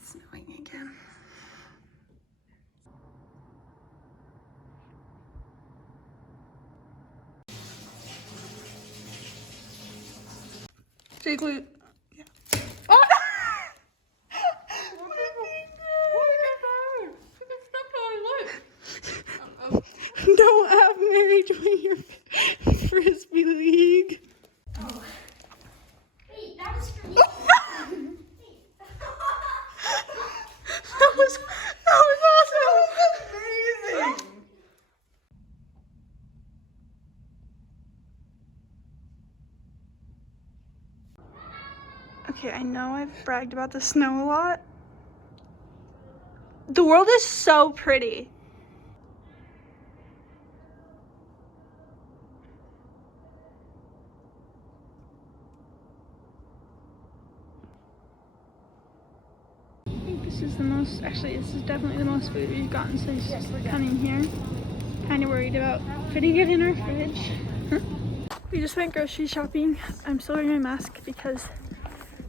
It's snowing again. Jake, wait. Yeah. Oh! Don't have Mary join your frisbee league. Oh. Wait, that was for you. That was awesome. Amazing. Okay, I know I've bragged about the snow a lot. The world is so pretty. I think this is the most, actually this is definitely the most food we've gotten since coming here. Kind of worried about fitting it in our fridge. We just went grocery shopping. I'm still wearing my mask because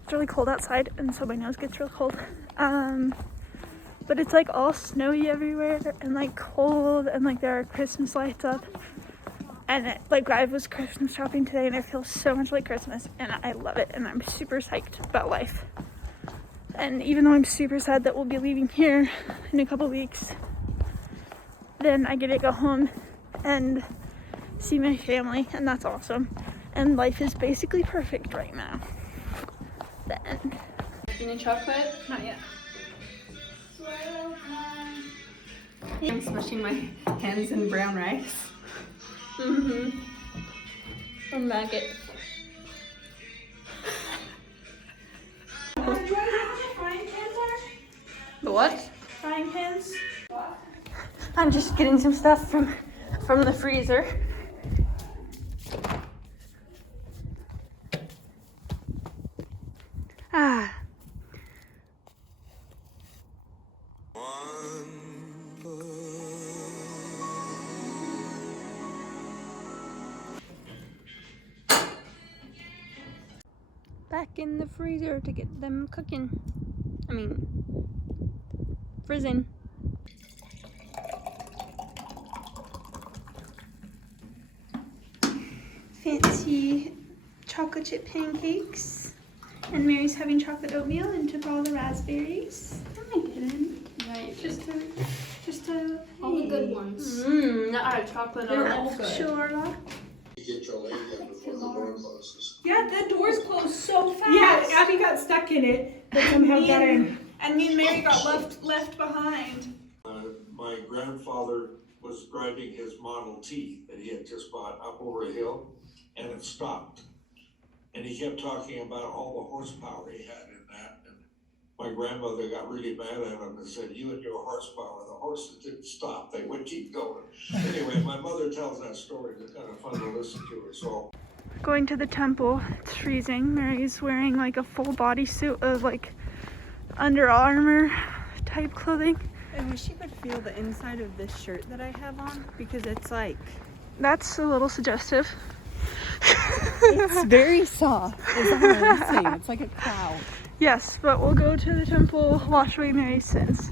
it's really cold outside and so my nose gets real cold. But it's like all snowy everywhere and like cold and like there are Christmas lights up. And it, like I was Christmas shopping today and it feels so much like Christmas and I love it and I'm super psyched about life. And even though I'm super sad that we'll be leaving here in a couple weeks, then I get to go home and see my family and that's awesome. And life is basically perfect right now. The end. Any chocolate? Not yet. I'm smushing my hands in brown rice. A maggot. The what? Frying pans. I'm just getting some stuff from the freezer. Ah. Back in the freezer to get them cooking. I mean, frizzing. Fancy chocolate chip pancakes. And Mary's having chocolate oatmeal and took all the raspberries. I didn't. Right. Just a All the good ones. Not a chocolate They're all good. Sure. Get your leg in before the door closes. Yeah, the doors closed so fast. Yeah, Abby got stuck in it, but somehow got in. And me and Mary got left behind. My grandfather was driving his Model T that he had just bought up over a hill, and it stopped. And he kept talking about all the horsepower he had in that. And my grandmother got really mad at him and said, "You and your horsepower, the horses didn't stop, they would keep going." Anyway, my mother tells that story. It's kind of fun to listen to as well. Going to the temple. It's freezing. Mary's wearing like a full bodysuit of like Under Armour type clothing. I wish you could feel the inside of this shirt that I have on because it's like That's a little suggestive. it's very soft. Is all I'm saying. It's like a cloud. Yes, but we'll go to the temple, wash away Mary's sins.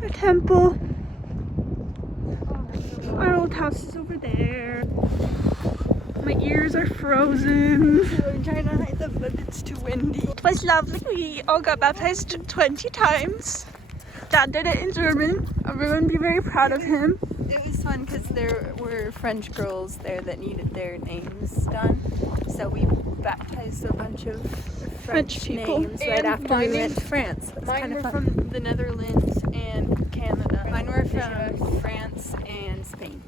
The temple. Our old house is over there. My ears are frozen. I'm trying to hide them, but it's too windy. It was lovely. We all got baptized 20 times. Dad did it in German. Everyone be very proud of him. It was fun because there were French girls there that needed their names done. So we baptized a bunch of French people. names right And after we mine went to France. It was Mine kind were of fun. from the Netherlands and Canada. Mine were from France and Spain.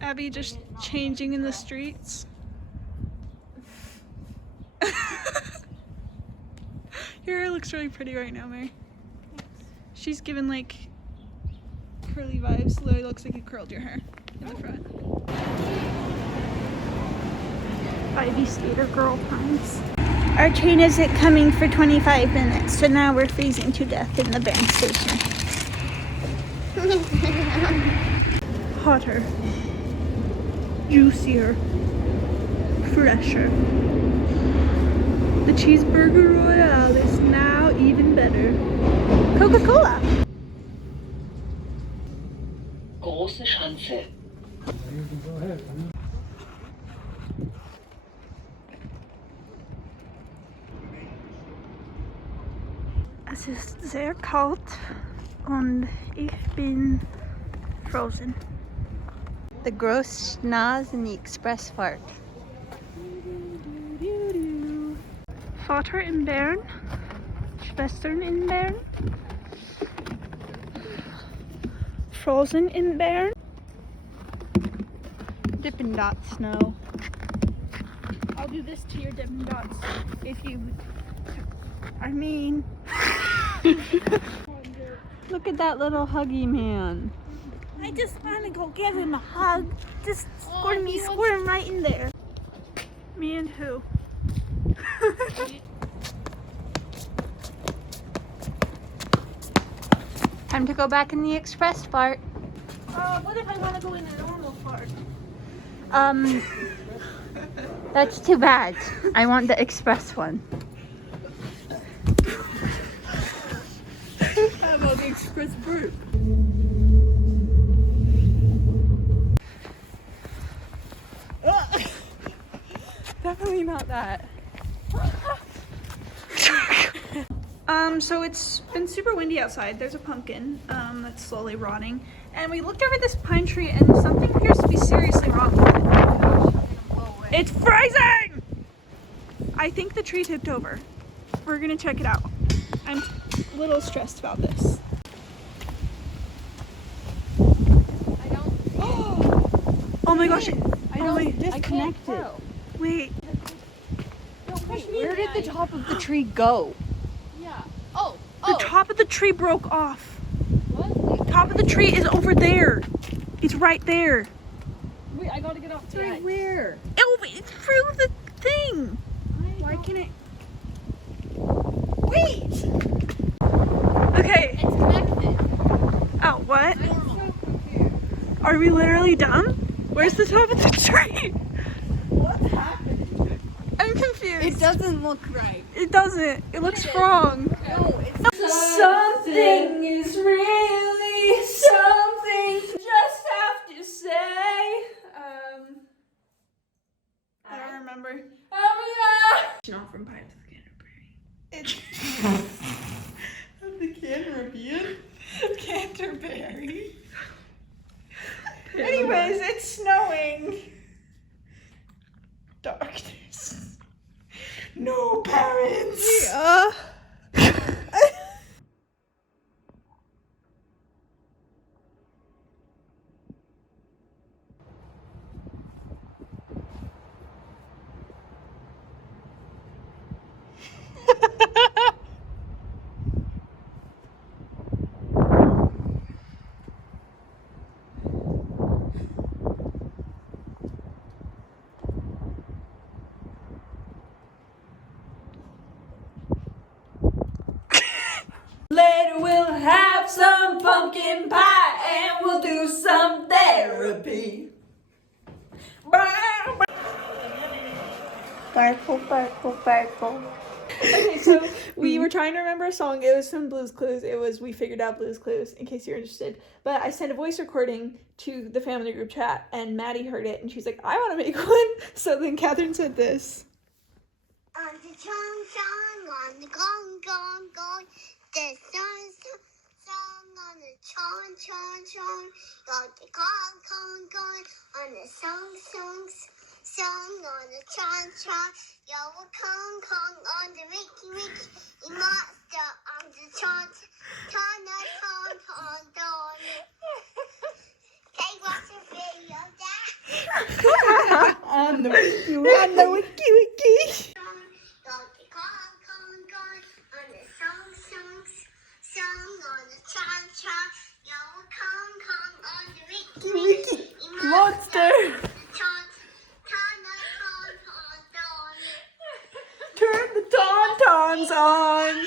Abby just changing in the streets. Your hair looks really pretty right now, Mary. She's given like curly vibes. Literally looks like you curled your hair in the front. Ivy Skater Girl times. Our train isn't coming for 25 minutes, so now we're freezing to death in the band station. Hotter, juicier, fresher. The cheeseburger royale is now even better. Coca-Cola. Große Schanze. Es ist sehr kalt und ich bin frozen. The gross schnoz and the express fart. Vater in Bern, Schwestern in Bern, Frozen in Bern. Dippin' Dot snow. I'll do this to your Dippin' Dots if you. I mean. Look at that little huggy man. I just want to go give him a hug. Just squirm right in there. Me and who? Time to go back in the express fart. What if I want to go in a normal fart? That's too bad. I want the express one. How about the express burp? Definitely not that. So it's been super windy outside. There's a pumpkin that's slowly rotting. And we looked over this pine tree and something appears to be seriously wrong with it. It's freezing! I think the tree tipped over. We're gonna check it out. I'm a little stressed about this. Oh my gosh. Disconnected. Wait. Where did the top of the tree go? The top of the tree broke off. What? Top of the tree is over there. It's right there. Wait, I gotta get off the edge. Where? Oh, it's through the thing. Why can it? Wait. Okay. It's connected. Oh, what? Are we literally dumb? Where's the top of the tree? What happened? I'm confused. It doesn't look right. It doesn't. It looks wrong. No, it's Something is really something. Just have to say. I don't remember. Not from Pirates of Canterbury. The Canterbury. Canterbury. Anyways, it's snowing. Darkness. No parents. Later we'll have some pumpkin pie and we'll do some therapy. Barkle, barkle, barkle. Okay, so we were trying to remember a song. It was from Blue's Clues. It was We Figured Out Blue's Clues, in case you're interested. But I sent a voice recording to the family group chat, and Maddie heard it, and she's like, I want to make one. So then Catherine said this. On the chong chong, on the gong gong gong, the song on the chong chong chong, on the gong gong gong, on the song on the chong chong, yo kong kong on the Ricky Ricky, monster on the chong chong on don. Okay, watch the video, Dad. On the Wiki Wiki. monster. Turn the tauntauns on.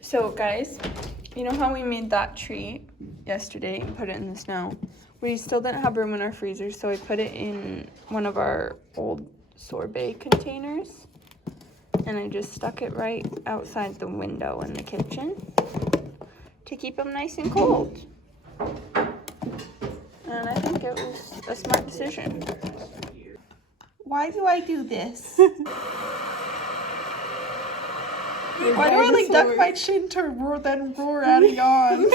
So guys, you know how we made that treat yesterday and put it in the snow? We still didn't have room in our freezer, so I put it in one of our old sorbet containers. And I just stuck it right outside the window in the kitchen to keep them nice and cold. And I think it was a smart decision. Why do I do this? Why do I like duck my chin to roar, then roar at a yawn?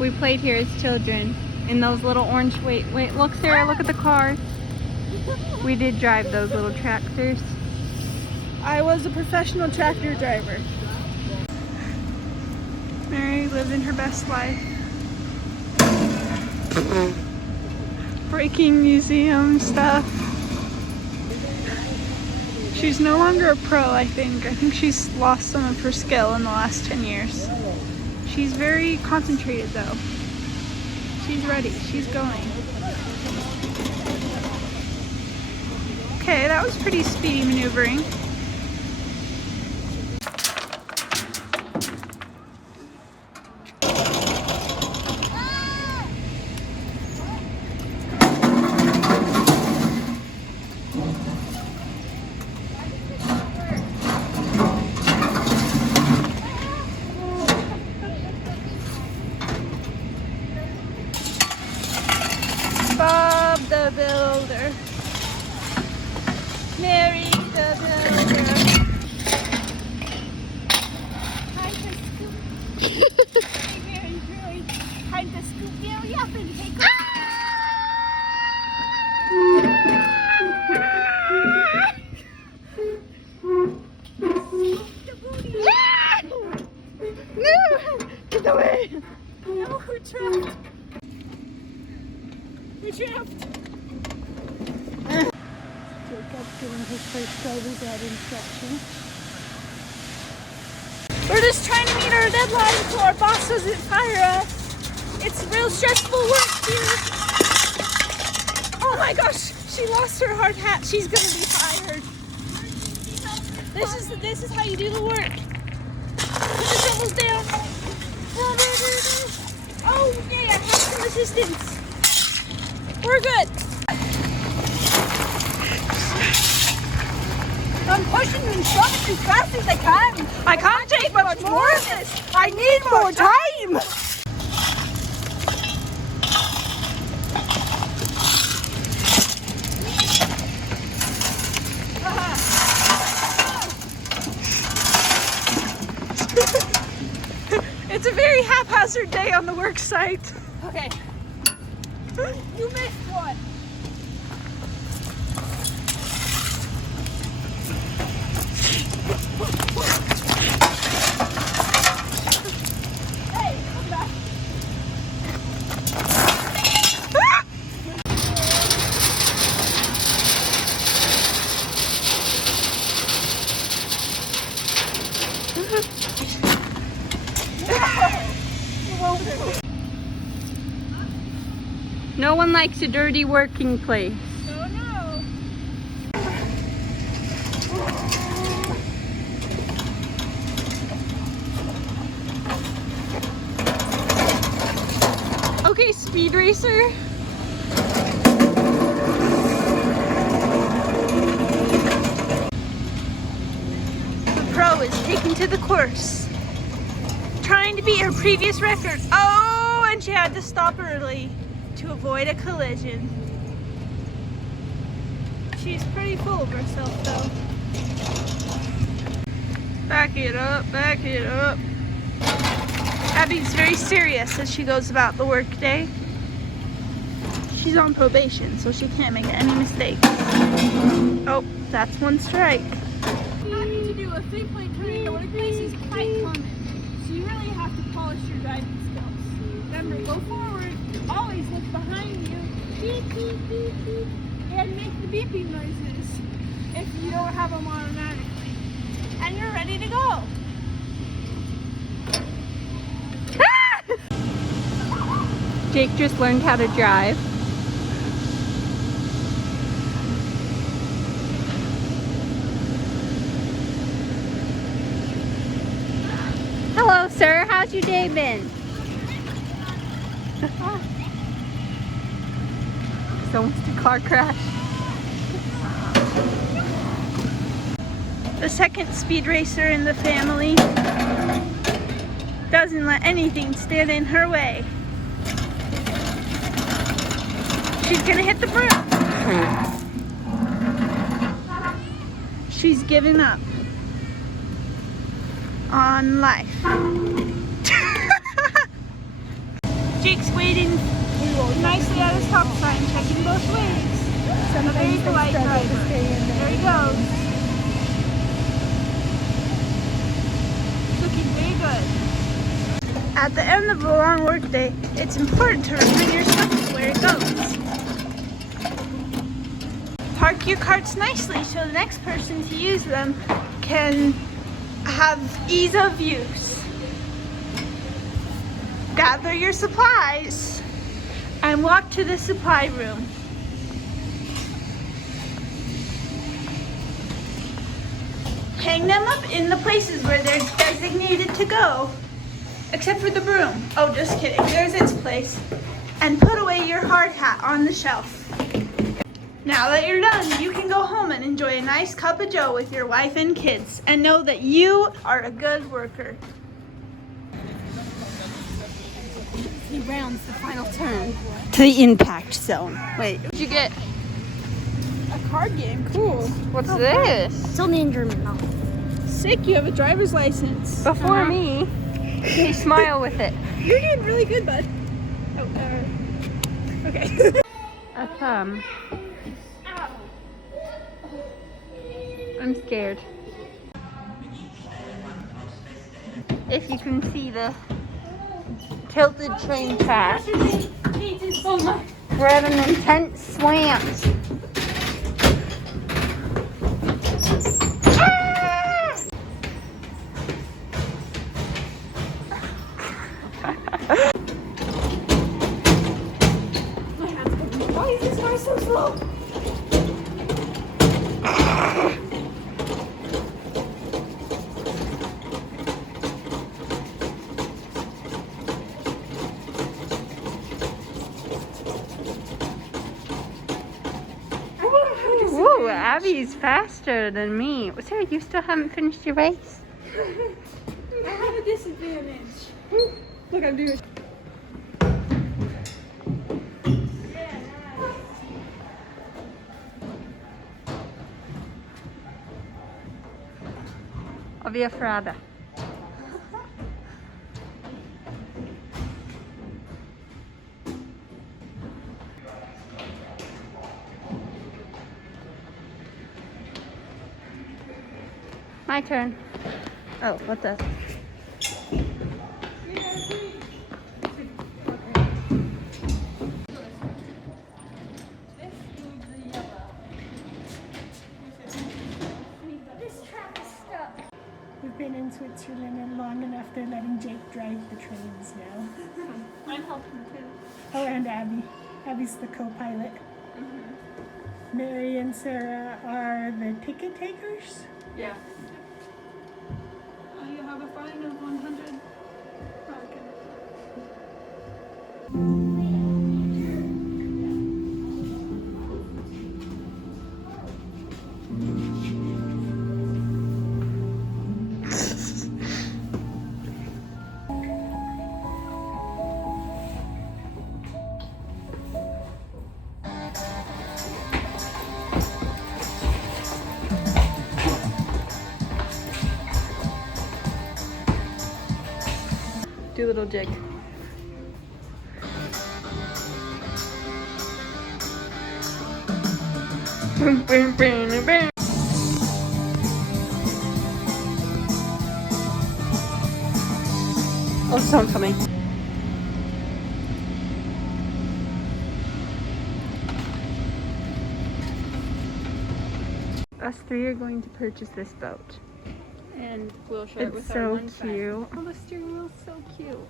We played here as children in those little orange, wait, look Sarah, look at the cars. We did drive those little tractors. I was a professional tractor driver. Mary living her best life. Breaking museum stuff. She's no longer a pro, I think. I think she's lost some of her skill in the last 10 years. She's very concentrated though. She's ready, she's going. Okay, that was pretty speedy maneuvering. Bob the Builder. Mary the Builder. Time to scoop. Hey, Mary, really. Time to scoop Mary up and take her. The booty. No! Get away! No, we're trapped. We're trapped. Jacob doing his first driver's ed instruction. We're just trying to meet our deadline so our boss doesn't fire us. It's real stressful work here. Oh my gosh, she lost her hard hat. She's gonna be fired. This is how you do the work. Put the shovels down. Oh yeah, I have some assistance. We're good. I'm pushing and shoving as fast as I can. I can't take much more of this. I need more time. It's a very haphazard day on the work site. Okay. You missed one. Hey, come back. No one likes a dirty working place. Oh no. Okay, Speed Racer. The pro is taken to the course, trying to beat her previous record. Oh, and she had to stop early to avoid a collision. She's pretty full of herself though. Back it up, back it up. Abby's very serious as she goes about the workday. She's on probation, so she can't make any mistakes. Oh, that's one strike. Having to do a 3-point turn in the workplace is quite common, so you really have to polish your driving skills. Remember, go forward. Always look behind you. Beep, beep, beep, beep. And make the beeping noises if you don't have them automatically. And you're ready to go. Jake just learned how to drive. Hello, sir. How's your day been? It's almost a car crash. The second speed racer in the family doesn't let anything stand in her way. She's gonna hit the broom. She's given up on life. Jake's waiting nicely at his stop sign, checking both ways. A very polite driver. There he goes. Looking very good. At the end of a long work day, it's important to return your stuff to where it goes. Park your carts nicely so the next person to use them can have ease of use. Gather your supplies and walk to the supply room. Hang them up in the places where they're designated to go. Except for the broom. Oh, just kidding. There's its place. And put away your hard hat on the shelf. Now that you're done, you can go home and enjoy a nice cup of joe with your wife and kids. And know that you are a good worker. He rounds the final turn to the impact zone. Wait, what'd you get? A card game. Cool. What's this? It's only in German now. Sick, you have a driver's license. Before me. Hey, smile with it. You're doing really good, bud. Oh, okay. A thumb. I'm scared. If you can see the tilted train track, we're at an intense slant. Why is this car so slow? Whoa, Abby's faster than me. Sarah, you still haven't finished your race? I have a disadvantage. Look, I'm doing. Via Ferrada. My turn. Oh, what the? We've been in Switzerland and long enough they're letting Jake drive the trains now. I'm helping too. Oh, and Abby. Abby's the co-pilot. Mary and Sarah are the ticket takers. Yeah. You have a fine of 100. Okay. Do little jig. Boom, boom, boom, boom. Oh, someone coming. us three are going to purchase this boat. And we'll share it It's with our so one friend. cute. Oh, the steering wheel's so cute.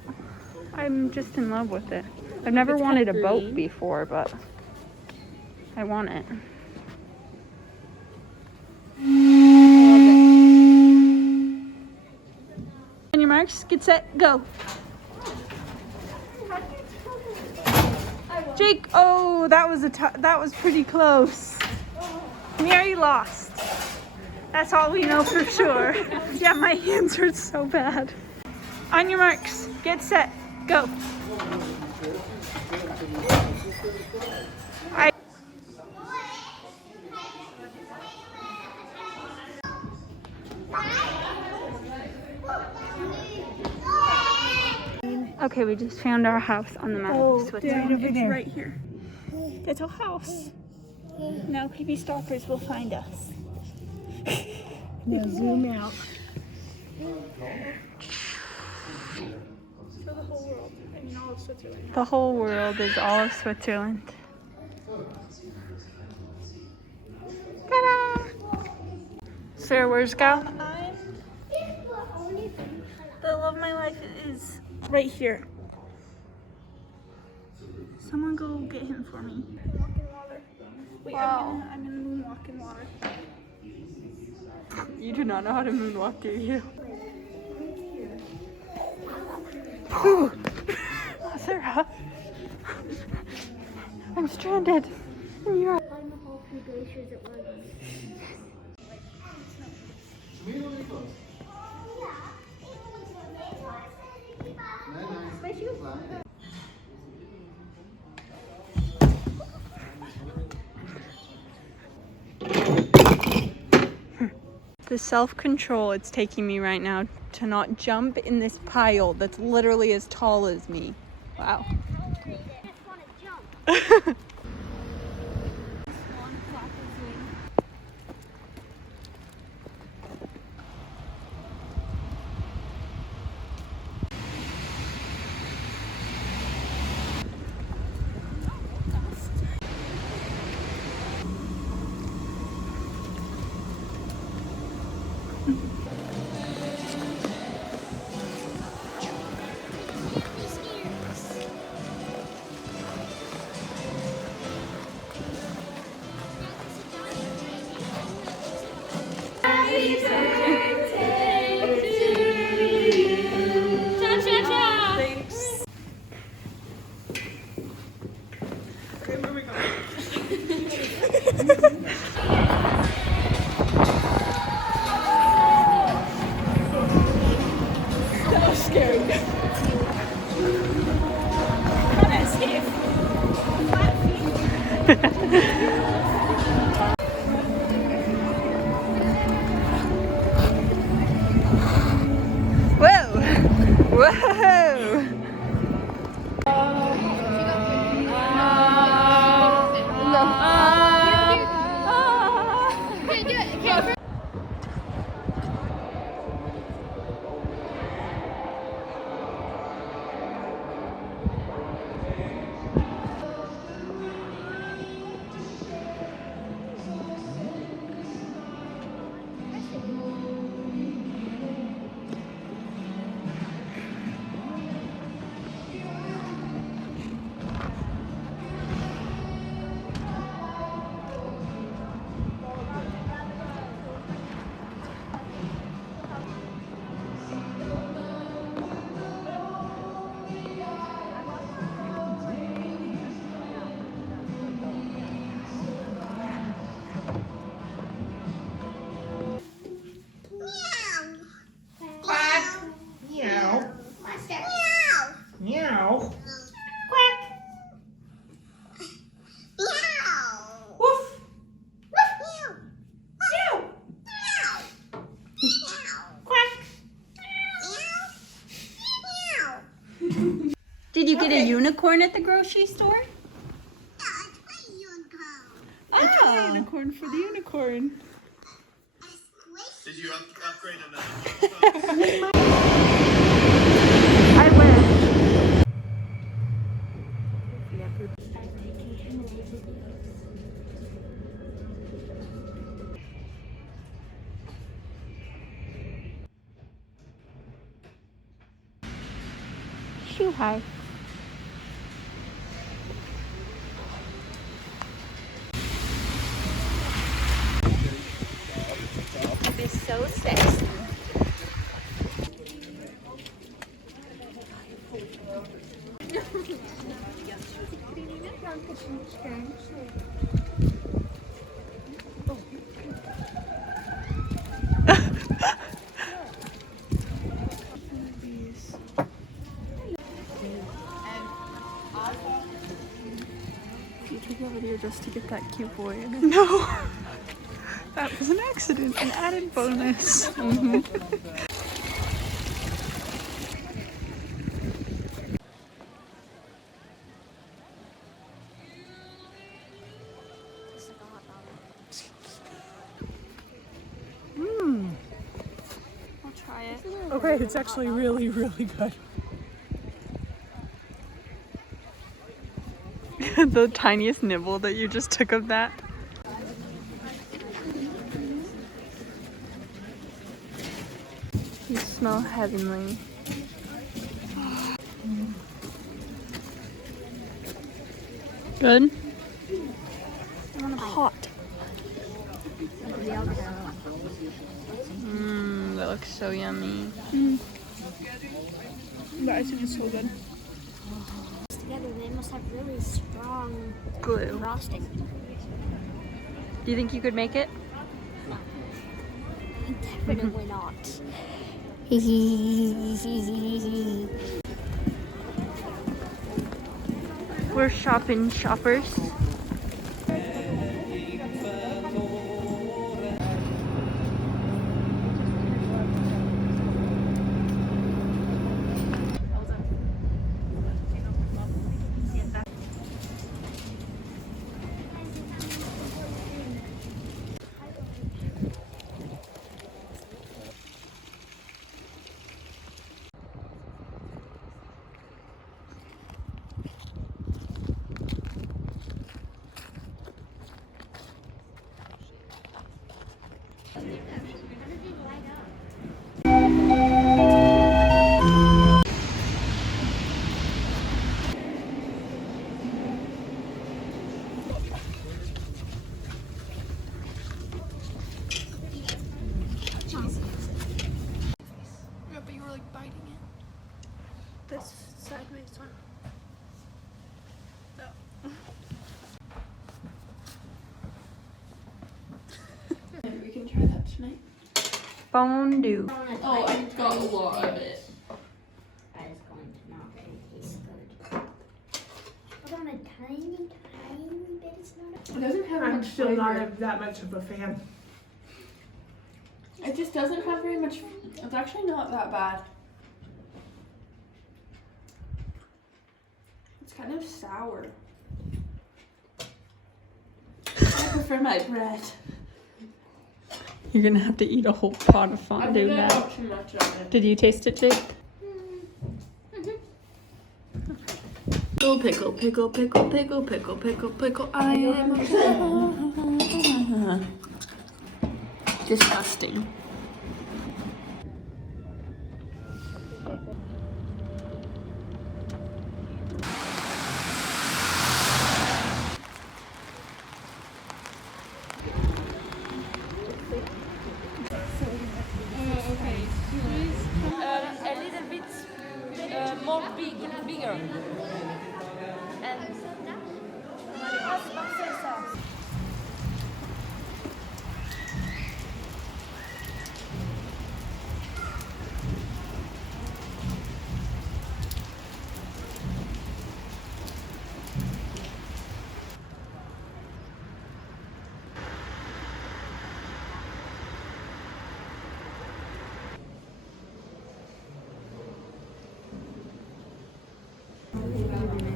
I'm just in love with it. I've never wanted a boat green. before, but I want it. On your marks, get set, go. Jake, oh, that was pretty close. Mary lost. That's all we know for sure. Yeah, my hands hurt so bad. On your marks, get set, go. Okay, we just found our house on the map of Switzerland. over It's there. right here. That's our house. Now creepy stalkers will find us. Now zoom out. For the whole world. I mean all of Switzerland. The whole world is all of Switzerland. Ta-da! Sarah, where's Gal? The love of my life is right here. Someone go get him for me. Walk in water. Wait, Wow. I'm gonna moonwalk in water. You do not know how to moonwalk, do you? Sarah, I'm stranded. And you're the self-control it's taking me right now to not jump in this pile that's literally as tall as me. Wow. Whoa! Whoa! Meow. Did you get a unicorn at the grocery store? Oh. Unicorn for the unicorn. Did you upgrade another? I win. too high. It's so sexy. You took a video just to get that cute boy in it. No. That was an accident, an added bonus. I'll try it. Okay, it's actually really, really good. The tiniest nibble that you just took of that. You smell heavenly. Good? Hot. That looks so yummy. The icing is so good. Together, they must have really strong Glue. frosting. Do you think you could make it? Definitely not. We're shopping shoppers. Yeah, but you were like biting it. This sideways one. We can try that tonight. Fondue. Oh, I got a lot of it. That is going to not taste good. But on a tiny, tiny bit, it's not. It doesn't have I'm much still flavor. not that much of a fan. It just doesn't have very much. It's actually not that bad. It's kind of sour. I prefer my bread. You're gonna have to eat a whole pot of I fondue think I now. got too much of it. Did you taste it, Jake? Pickle, pickle, pickle, pickle, pickle, pickle, pickle, pickle. I am a disgusting. A little bit more bigger. And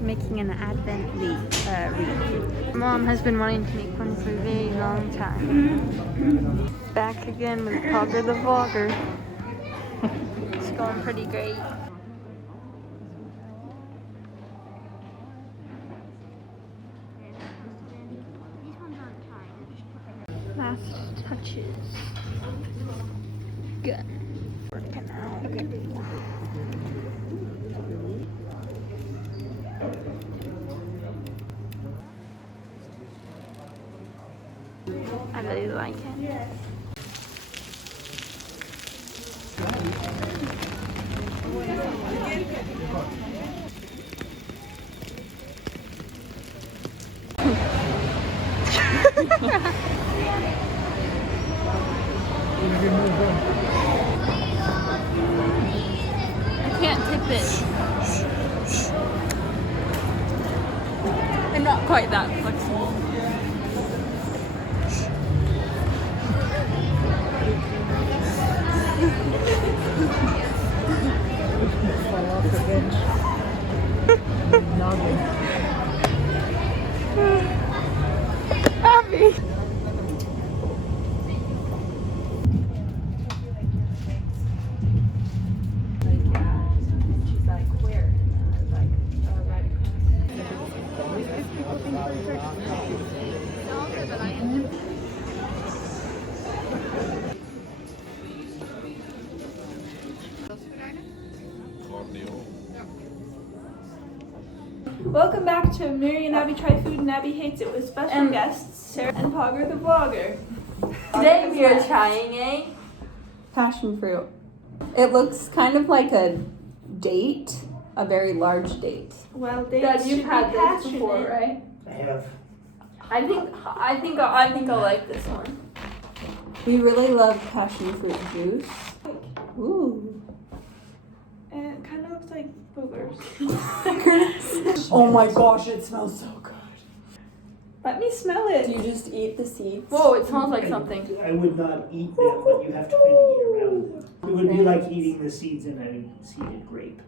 Making an advent wreath. Mom has been wanting to make one for a very long time. Back again with Pogger the Vlogger. It's going pretty great. Last touches. Good. Working out. Okay. I really like it. I can't tip it. I'm not quite that flexible. Fall off the bench. Noggin. Abby. Welcome back to Mary and Abby Try Food and Abby Hates It with special guests Sarah and Pogger the vlogger. Today we are trying a passion fruit. It looks kind of like a date, a very large date. Well, dates Dad, should you've be had this passionate. before, right? I have. I think I'll like this one. We really love passion fruit juice. Ooh. And it kind of looks like boogers. Oh my gosh, it smells so good. Let me smell it. Do you just eat the seeds? Whoa, it smells like something. I would not eat them, but you have to kind of eat around them. It would be like eating the seeds in a seeded grape.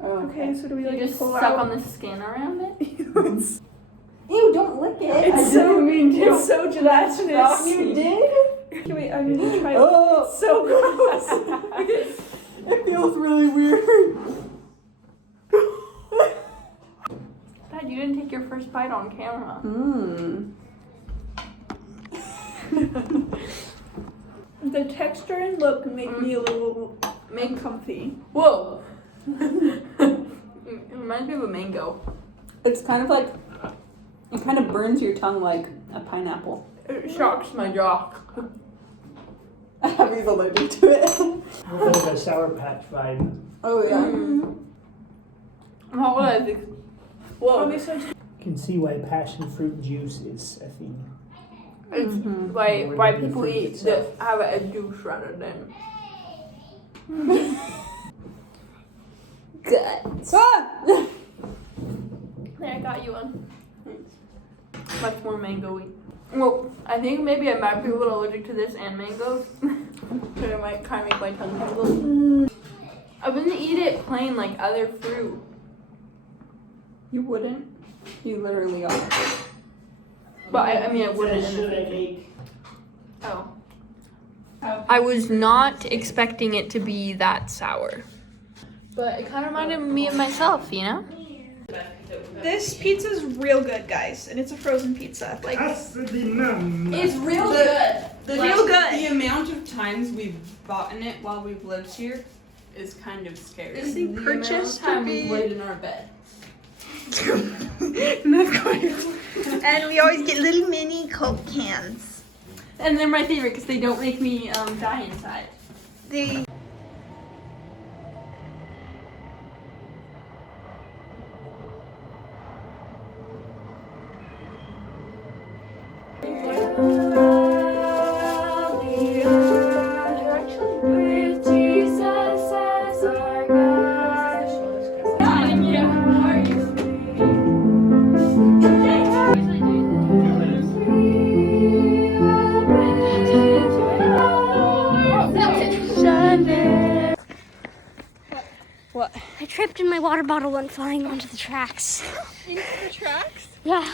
Oh, Okay, so do we like you just pull suck out? on the skin around it? it's Ew, don't lick it. it's so gelatinous. Oh, you did? Okay, wait, I'm gonna try it. Oh. It's so gross. It feels really weird. Dad, you didn't take your first bite on camera. The texture and look make me a little comfy. Whoa. It reminds me of a mango. It's kind of like, it kind of burns your tongue like a pineapple. It shocks my jaw. Abby's allergic to it. A little bit of a Sour Patch vibe. Oh yeah. How would I think? Whoa. Okay, so You can see why passion fruit juice is a thing. It's why people eat that have a juice rather than guts. There, I got you one. Much more mango-y. Well, I think maybe I might be a little allergic to this and mangoes. So it might kind of make my tongue tingle. I wouldn't eat it plain like other fruit. You wouldn't? You literally are. But I mean, I wouldn't. Should I make? Oh. I was not expecting it to be that sour. But it kind of reminded me of myself, you know? this pizza's real good, guys, and it's a frozen pizza. Like It's real good. real good. The amount of times we've bought it while we've lived here is kind of scary. Is he purchased to We've be? laid in our bed. Not quite. And we always get little mini Coke cans. And they're my favorite because they don't make me die inside. They What? I tripped and my water bottle went flying onto the tracks. into the tracks. Yeah.